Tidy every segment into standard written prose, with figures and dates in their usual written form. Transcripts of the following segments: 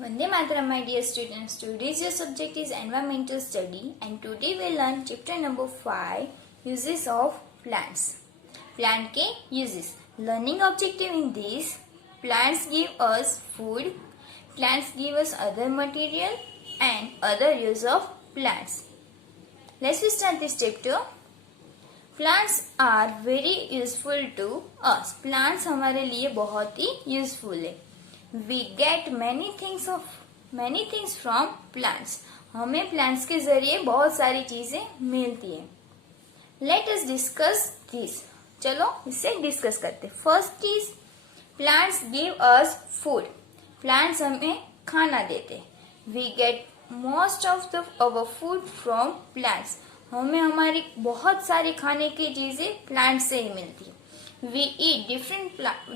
Vande Mataram, my dear students. Today's your subject is environmental study, and today we learn chapter number 5, uses of plants. Plant के uses. Learning objective in this: plants give us food, plants give us other material, and other use of plants. Let's start this chapter. Plants are very useful to us. Plants हमारे लिए बहुत ही useful है. We get many things from plants. हमें plants के जरिए बहुत सारी चीजें मिलती हैं. Let us discuss this. चलो इससे डिस्कस करते. First is plants give us food. Plants हमें खाना देते. We get most of our food from plants. हमें हमारी बहुत सारी खाने की चीजें प्लांट से ही मिलती है. We eat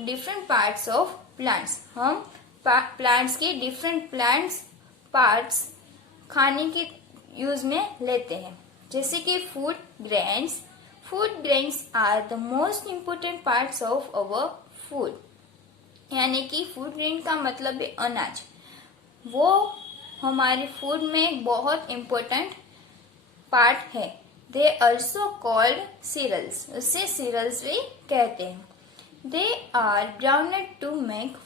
different parts of plants. हम प्लांट्स के डिफरेंट प्लांट्स पार्ट्स खाने के यूज में लेते हैं. जैसे कि food grains are the most important parts of our food. यानी कि फूड ग्रेन का मतलब है अनाज. वो हमारे फूड में एक बहुत इम्पोर्टेंट पार्ट है. They also called cereals. उसे सीरियल्स भी कहते हैं. They are grounded to make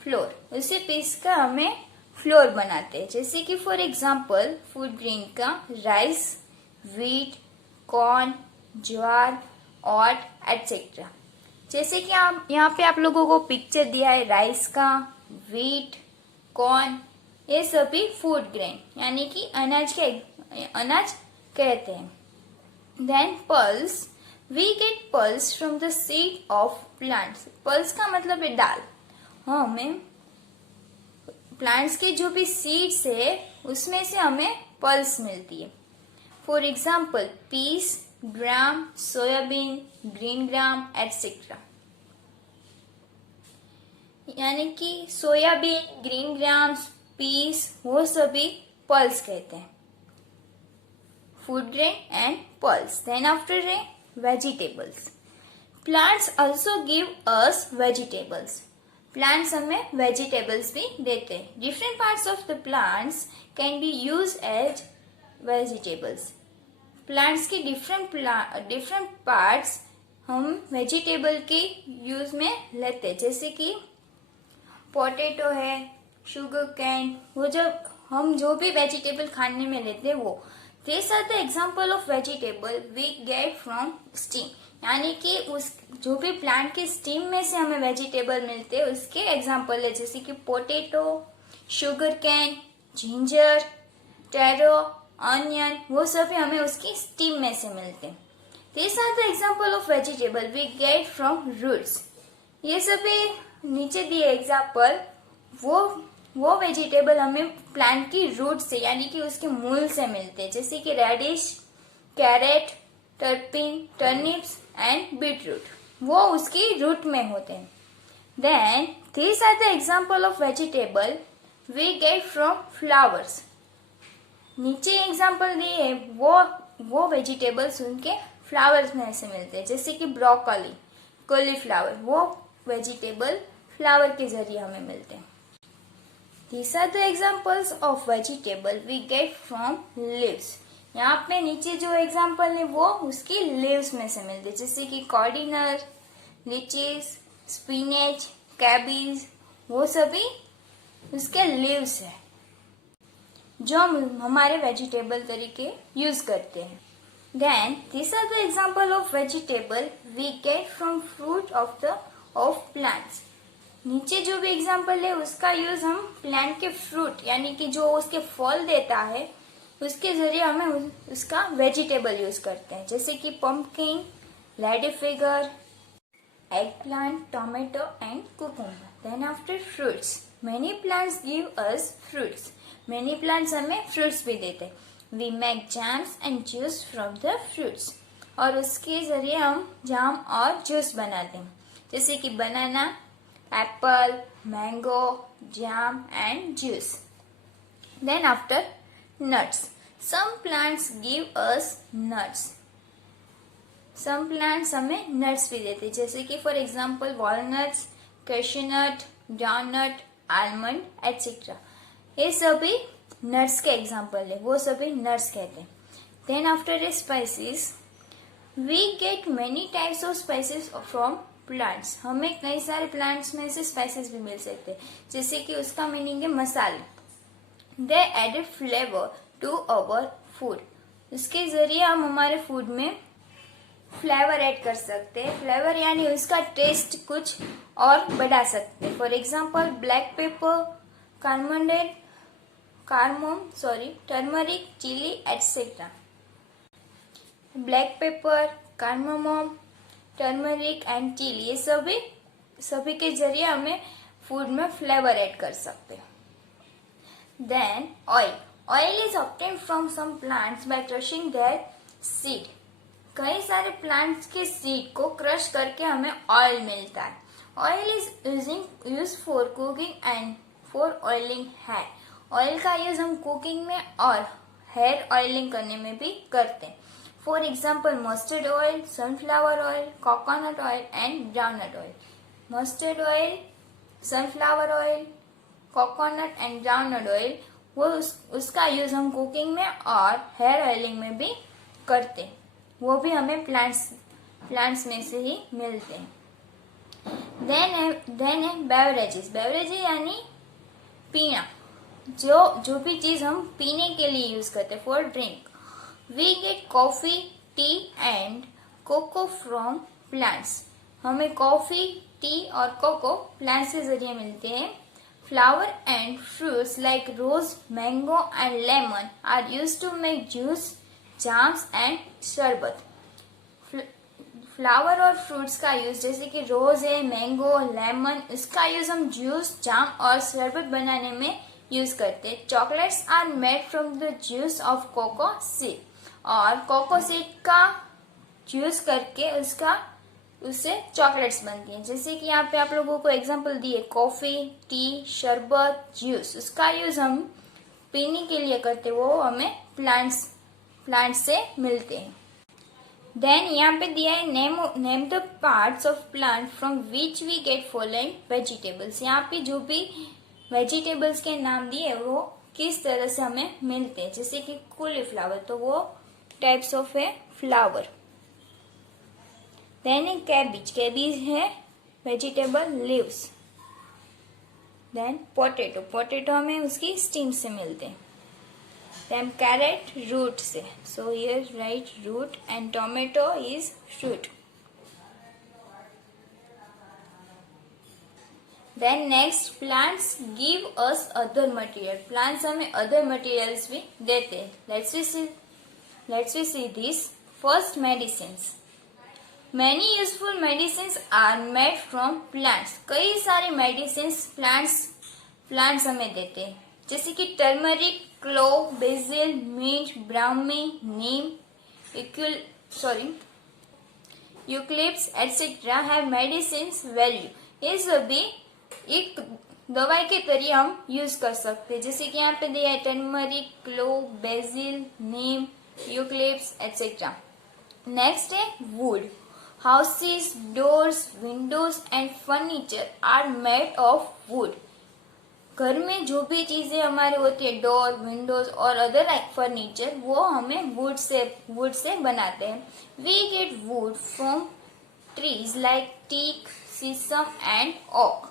flour. उसे पीस कर हमें फ्लोर बनाते हैं. जैसे कि फॉर एग्जाम्पल फूड ग्रेन का rice, wheat, corn, jowar, oat etcetera. जैसे कि आप यहाँ पे आप लोगों को पिक्चर दिया है राइस का, व्हीट, कॉर्न, ये सभी फूड ग्रेन यानी कि अनाज कहते हैं. Then pulse. We get pulse from the seed of plants. Pulse का मतलब है दाल. हमें प्लांट्स के जो भी सीड्स है उसमें से हमें पल्स मिलती है. For example peas, gram, soybean, green gram etcetera. यानी कि सोयाबीन, ग्रीन ग्राम्स, पीस वो सभी पल्स कहते हैं. Food grain and pulse. Then after है vegetables. Plants also give us vegetables. Plants हमें वेजिटेबल्स भी देते हैं. Different parts of the plants can be use as vegetables. Plants के डिफरेंट पार्ट्स हम वेजिटेबल के यूज में लेते हैं. जैसे कि पोटैटो है, शुगर कैन, वो जब हम जो भी वेजिटेबल खाने में लेते हैं वो. This are the example of vegetable we get from stem. यानी कि उस जो भी प्लांट के स्टीम में से हमें वेजिटेबल मिलते हैं उसके एग्जाम्पल है. जैसे कि potato, sugar cane, ginger, taro, onion, वो सभी हमें उसकी स्टीम में से मिलते हैं. This are the example of vegetable we get from roots. ये सभी नीचे दिए एग्जाम्पल वो वेजिटेबल हमें प्लांट की रूट से यानी कि उसके मूल से मिलते हैं. जैसे कि radish, carrot, turnips and beetroot, वो उसकी रूट में होते हैं. Then these are the example of vegetable we get from flowers. नीचे एग्जाम्पल दिए है वो वेजिटेबल्स उनके फ्लावर्स में से मिलते हैं. जैसे कि ब्रोकली, कॉलीफ्लावर, वो वेजिटेबल फ्लावर के जरिए हमें मिलते हैं. These are the examples of vegetable we get from leaves. यहाँ पे नीचे जो एग्जाम्पल है वो उसकी लीव्स में से मिलते. जैसे कि कॉर्डिनर, लिचीज, स्पिनेच, कैबेज, वो सभी उसके लीव्स है जो हम हमारे वेजिटेबल तरीके यूज करते हैं. Then this are the example of vegetable we get from fruit of plants. नीचे जो भी एग्जाम्पल है उसका यूज हम प्लांट के फ्रूट यानी कि जो उसके फल देता है उसके जरिए हमें उसका वेजिटेबल यूज करते हैं. जैसे कि pumpkin, lady finger, eggplant, tomato and cucumber. Then after fruits. Many plants give us fruits. Many plants हमें फ्रूट्स भी देते हैं. We make jams and juice from the fruits. और उसके जरिए हम जाम और जूस बनाते हैं. जैसे कि banana, apple, mango, jam and juice. Then after nuts. Some plants give us nuts. Some plants हमें nuts भी देते हैं. जैसे कि for example walnuts, cashew nut, groundnut, almond etcetera. ये सभी नट्स के एग्जाम्पल है, वो सभी नट्स कहते हैं। Then after a spices we get many types of spices from plants. हमें कई सारे प्लांट्स में से स्पाइसेस भी मिल सकते हैं, जैसे कि उसका मीनिंग है मसाले। They added flavour to our food. इसके जरिए हम हमारे फूड में फ्लेवर ऐड कर सकते हैं। फ्लेवर यानी उसका टेस्ट कुछ और बढ़ा सकते हैं। For example black pepper, turmeric, chilli etcetera. Black pepper, cardamom, turmeric and chilli, ये सभी के जरिए हमें फूड में फ्लेवर ऐड कर सकते हैं। Then oil is obtain from some plants by crushing their seed. कई सारे प्लांट्स के सीड को क्रश करके हमें ऑयल मिलता है। Oil is use for cooking and for oiling hair. Oil का यूज हम कुकिंग में और हेयर ऑयलिंग करने में भी करते हैं। For example mustard oil, sunflower oil, coconut oil and groundnut oil. Mustard oil, sunflower oil, coconut and groundnut oil, वो उसका यूज हम कुकिंग में और हेयर ऑयलिंग में भी करते हैं। वो भी हमें प्लांट्स में से ही मिलते हैं। देन है बेवरेजेस। बेवरेजेस यानी पीना, जो भी चीज हम पीने के लिए यूज करते हैं। For drink we get coffee, tea and cocoa from plants. हमें कॉफी, टी और कोको प्लांट्स के जरिए मिलते हैं। Flower and fruits like rose, mango and lemon are used to make juice, jams and sharbat. Flower और fruits का use जैसे कि रोज है, मैंगो, लेमन, इसका यूज हम जूस, जाम और शरबत बनाने में यूज करते हैं। Chocolates are made from the juice of cocoa seed. और कोको सीड का जूस करके उससे चॉकलेट्स बनती हैं। जैसे कि यहाँ पे आप लोगों को एग्जांपल दिए, कॉफी, टी, शरबत, जूस, उसका यूज हम पीने के लिए करते, वो हमें प्लांट्स से मिलते हैं। देन यहाँ पे दिया है name the parts of plant from which we get following vegetables. यहाँ पे जो भी वेजिटेबल्स के नाम दिए वो किस तरह से हमें मिलते हैं। जैसे कि कॉलीफ्लावर, तो वो टाइप्स ऑफ है फ्लावर। देन है कैबिज। कैबिज है वेजिटेबल लीव्स। देन पोटैटो हमें उसकी स्टीम से मिलते हैं। देन कैरेट रूट से, so here right root and tomato is fruit. Then next plants give us other material. Plants हमें other materials भी देते हैं. Let's see this. First, medicines. Many useful medicines are made from plants. कई सारे medicines plants हमें देते हैं, जैसे कि turmeric, clove, basil, mint, brahmi, neem, eucalyptus etcetera have medicines value. ये सभी एक दवाई के तरीके हम यूज कर सकते हैं। जैसे कि यहाँ पे दिया है turmeric, clove, basil, neem, eucalyptus etcetera. Next है wood. Houses, doors, windows and furniture are made of wood. घर में जो भी चीजें हमारे होती है, डोर, विंडोज और अदर फर्नीचर, वो हमें वुड से बनाते हैं। We get wood from trees like teak, sheesham and oak.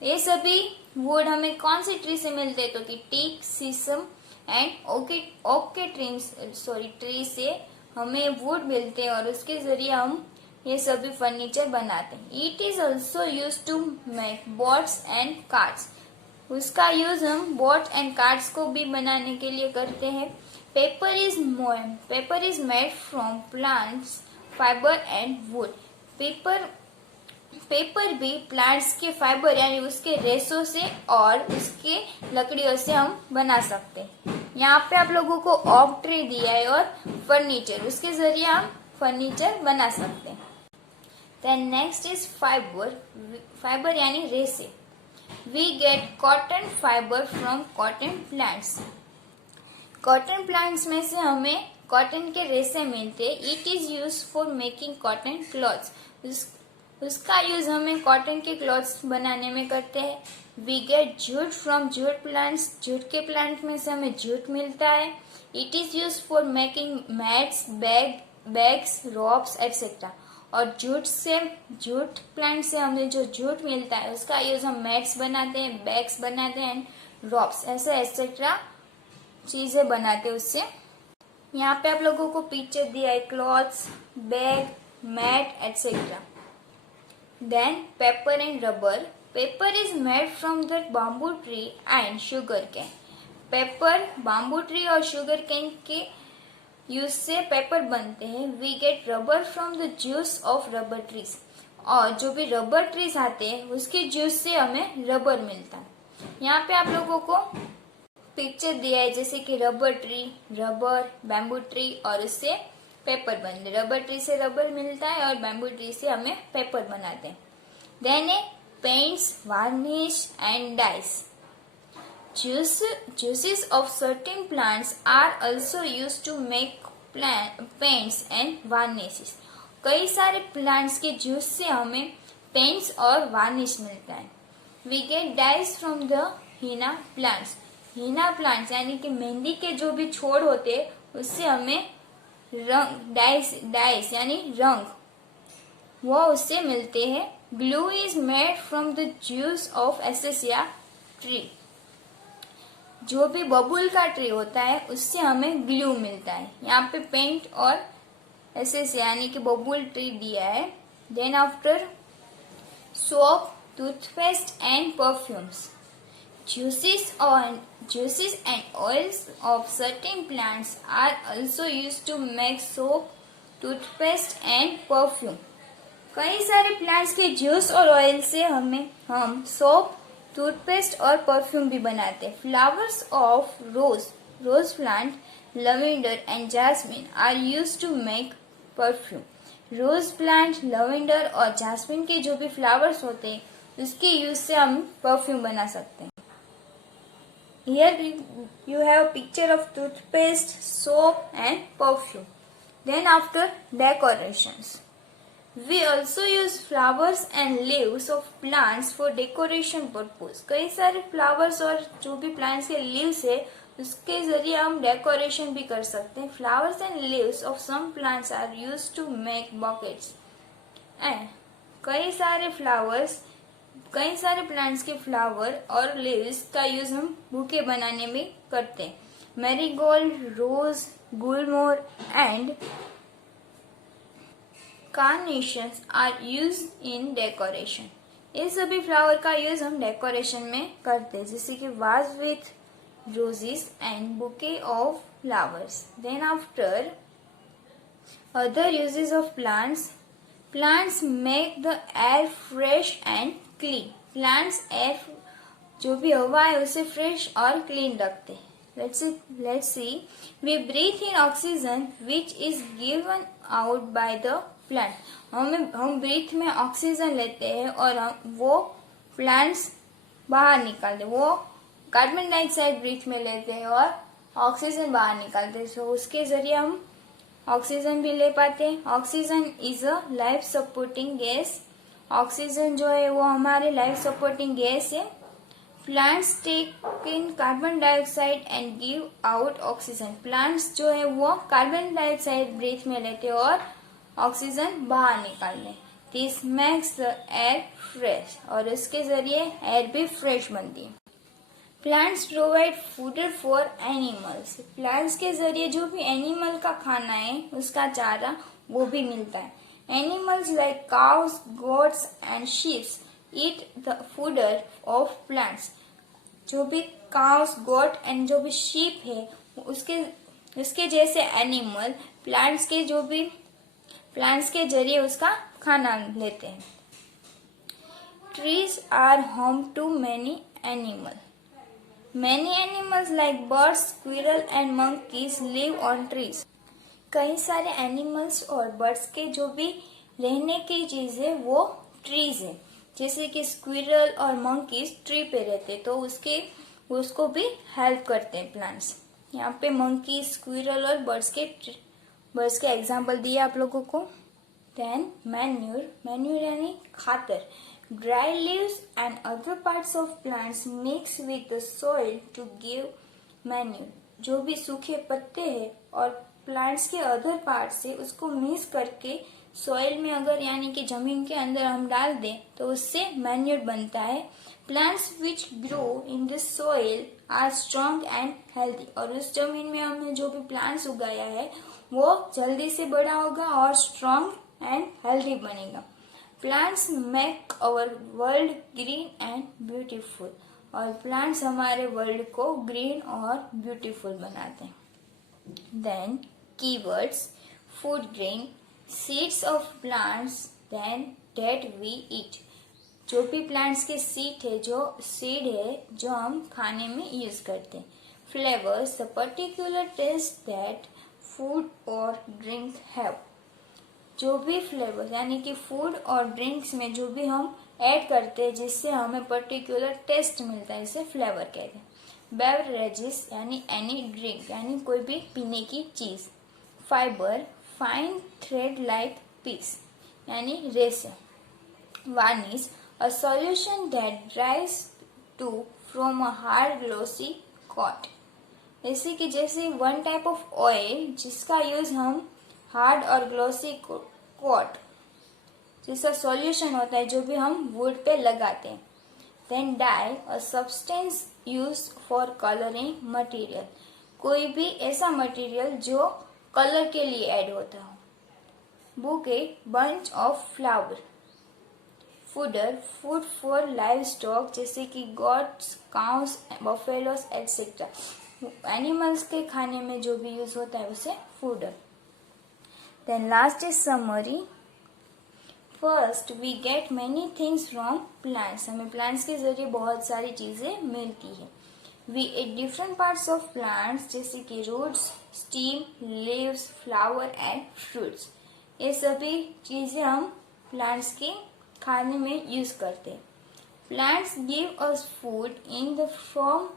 ये सभी वुड हमें कौन सी ट्री से मिलते हैं, तो कि टीक, सीसम एंड ओक के ट्री से हमें वुड मिलते हैं और उसके जरिए हम ये सभी फर्नीचर बनाते हैं। It is also use to make boats and carts. उसका यूज हम बोट एंड कार्ड्स को भी बनाने के लिए करते हैं। Paper is made from plants, fibre and wood. Paper भी प्लांट्स के फाइबर यानी उसके रेशों से और उसके लकड़ियों से हम बना सकते हैं। यहाँ पे आप लोगों को ऑक ट्री दिया है और फर्नीचर, उसके जरिए हम फर्नीचर बना सकते हैं। देन नेक्स्ट इज फाइबर यानी रेशे। We get cotton fiber from cotton plants. Cotton plants में से हमें कॉटन के रेशे मिलते हैं। It is used for making cotton cloths. उसका यूज हमें कॉटन के क्लॉथ्स बनाने में करते हैं। We get jute from jute plants, jute के प्लांट में से हमें जूट मिलता है। It is use for making mats, bags, ropes etcetera. और जूट प्लांट से हमें जो जूट मिलता है उसका यूज हम मैट्स बनाते हैं, बैग्स बनाते हैं, रोप्स ऐसा एटसेट्रा चीजें बनाते हैं उससे। यहाँ पे आप लोगों को पिक्चर दिया है, clothes, bag, mat etcetera. Then paper and rubber. Paper is made from the bamboo tree and sugar cane. Paper bamboo tree और शुगर कैन के यूज से पेपर बनते हैं। We get rubber from the juice of rubber trees. और जो भी rubber trees आते हैं उसके जूस से हमें रबर मिलता है। यहाँ पे आप लोगों को पिक्चर दिया है जैसे कि rubber tree, rubber, bamboo tree और उससे पेपर बनते। रबर ट्री से रबर मिलता है और बैम्बू ट्री से हमें पेपर बनाते हैं। Then a paints, varnish and dyes. Juices of certain plants are also used to make paints and varnishes. कई सारे प्लांट्स के जूस से हमें पेंट्स और वार्निश मिलता है। We get dyes from the Hina plants. Hina plants यानी कि मेहंदी के जो भी छोड़ होते हैं उससे हमें रंग, डाइस यानी रंग, वो उससे मिलते हैं। Glue is made from the juice of acacia tree. जो भी बबूल का ट्री होता है उससे हमें ग्लू मिलता है। यहाँ पे पेंट और एसेसिया यानी कि बबूल ट्री दिया है। Then after soap, toothpaste and perfumes. Juices and oils of certain plants are also used to make soap, toothpaste and perfume. कई सारे प्लांट्स के जूस और ऑयल से हम सोप, टूथपेस्ट और परफ्यूम भी बनाते हैं। Flowers of rose plant, lavender and jasmine are used to make perfume. Rose plant, lavender और जैस्मिन के जो भी फ्लावर्स होते हैं उसके यूज से हम परफ्यूम बना सकते हैं। Here you have a picture of toothpaste, soap and perfume. Then after decorations. We also use flowers and leaves of plants for decoration purpose. कई सारे flowers और जो भी plants के leaves है उसके जरिए हम decoration भी कर सकते हैं। Flowers and leaves of some plants are used to make buckets. And कई सारे प्लांट्स के फ्लावर और लीव्स का यूज हम बुके बनाने में करते हैं। Marigold, rose, gulmohar and carnations are use in decoration. ये सभी फ्लावर का यूज हम डेकोरेशन में करते हैं, जैसे कि vase with roses and bouquet of flowers. Then after other uses of plants make the air fresh and clean. Plants air, जो भी हवा है उसे फ्रेश और क्लीन रखते हैं। Let's see. We breathe in oxygen which is given out by the plant. हम breathe में ऑक्सीजन लेते हैं और वो प्लांट्स बाहर निकालते हैं। वो कार्बन डाइऑक्साइड ब्रीथ में लेते हैं और ऑक्सीजन बाहर निकालते हैं। तो उसके जरिए हम ऑक्सीजन भी ले पाते हैं। Oxygen is a life supporting gas. Oxygen जो है वो हमारे लाइफ सपोर्टिंग गैस है। Plants take in carbon dioxide and give out oxygen. Plants जो है वो कार्बन डाइऑक्साइड ब्रीथ में लेते हैं और ऑक्सीजन बाहर निकालते हैं। This makes the air fresh, और इसके जरिए एयर भी फ्रेश बनती है। Plants provide food for animals. Plants के जरिए जो भी एनिमल का खाना है उसका चारा वो भी मिलता है। Animals like cows, goats and sheep eat the fodder of plants. जो भी cows, goat and जो भी sheep है उसके जैसे एनिमल प्लांट्स के जरिए उसका खाना लेते हैं। Trees are home to many animals. Many animals like birds, squirrel and monkeys live on trees. कई सारे एनिमल्स और बर्ड्स के जो भी रहने की चीज है वो ट्रीज है, जैसे कि स्क्विरल और मंकीज ट्री पे रहते तो उसको भी हेल्प करते हैं प्लांट्स। यहाँ पे मंकी, स्क्विरल और बर्ड्स के एग्जाम्पल दिए आप लोगों को। Then manure, manure यानी खातर. Dry leaves and other parts of plants mix with the soil to give manure. जो भी सूखे पत्ते हैं और प्लांट्स के अदर पार्ट से उसको मिक्स करके सॉइल में अगर यानी कि जमीन के अंदर हम डाल दें तो उससे मैन्यूर बनता है. Plants which grow in this soil are strong and healthy. और उस जमीन में हमने जो भी प्लांट्स उगाया है वो जल्दी से बड़ा होगा और स्ट्रॉन्ग एंड हेल्दी बनेगा. Plants make our world green and beautiful. और प्लांट्स हमारे वर्ल्ड को ग्रीन और ब्यूटीफुल बनाते हैं. Then keywords, food grain, seeds of plants, then that we eat. जो भी प्लांट्स के सीड है जो हम खाने में यूज करते हैं. Flavours, the particular taste that food और ड्रिंक हैव. जो भी फ्लेवर यानी कि फूड और ड्रिंक्स में जो भी हम ऐड करते हैं जिससे हमें पर्टिकुलर टेस्ट मिलता है, इसे फ्लेवर कहते हैं. बेवरेजेस यानी एनी ड्रिंक यानी कोई भी पीने की चीज. Fibre, fine thread like piece यानी रेशा. Varnish, a solution that dries to from a hard glossy coat. जैसे वन टाइप ऑफ ऑयल जिसका यूज हम हार्ड और ग्लोसी कॉट जैसा सॉल्यूशन होता है जो भी हम वुड पे लगाते हैं. Then dye, a substance use for colouring material. कोई भी ऐसा मटेरियल जो कलर के लिए ऐड होता हो. Bouquet, bunch of flower. Fodder, food for livestock जैसे कि goats, cows, buffaloes etcetera. Animals के खाने में जो भी यूज होता है उसे fodder. Then last is summary. First we get many things from plants. हमें प्लांट्स के जरिए बहुत सारी चीजें मिलती है. We ate different parts of plants जैसे कि roots, stem, leaves, flower and fruits. ये सभी चीजें हम प्लांट्स के खाने में यूज करते हैं. Plants give us food in the form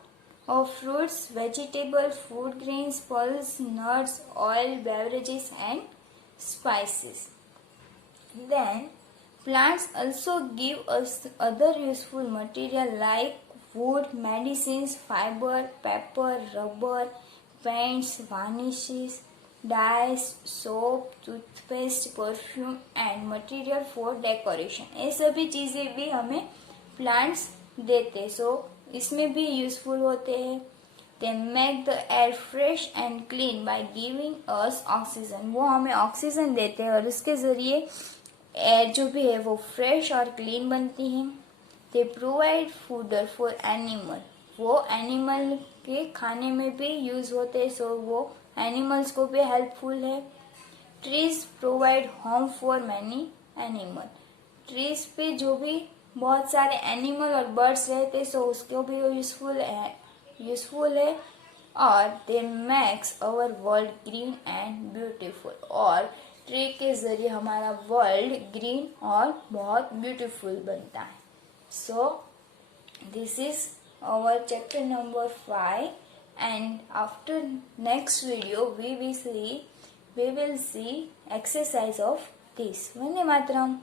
of fruits, vegetables, food grains, pulses, nuts, oil, beverages and spices. Then plants also give us other useful material like wood, medicines, fiber, paper, rubber, paints, varnishes, dyes, soap, toothpaste, perfume and material for decoration. ये सभी चीजें भी हमें plants देते. इसमें भी useful होते हैं. They make the air fresh and clean by giving us oxygen. वो हमें ऑक्सीजन देते हैं और इसके जरिए एयर जो भी है वो फ्रेश और क्लीन बनती है. They provide fodder for animal. वो एनिमल के खाने में भी यूज होते हैं वो एनिमल्स को भी हेल्पफुल है. Trees provide home for many animal. Trees पे जो भी बहुत सारे एनिमल और बर्ड्स रहते उसको भी यूजफुल है. और दे makes our world green and beautiful. और ट्री के जरिए हमारा वर्ल्ड ग्रीन और बहुत ब्यूटीफुल बनता है. So this is our chapter number 5 and after next video we will see exercise of this. Vande Mataram.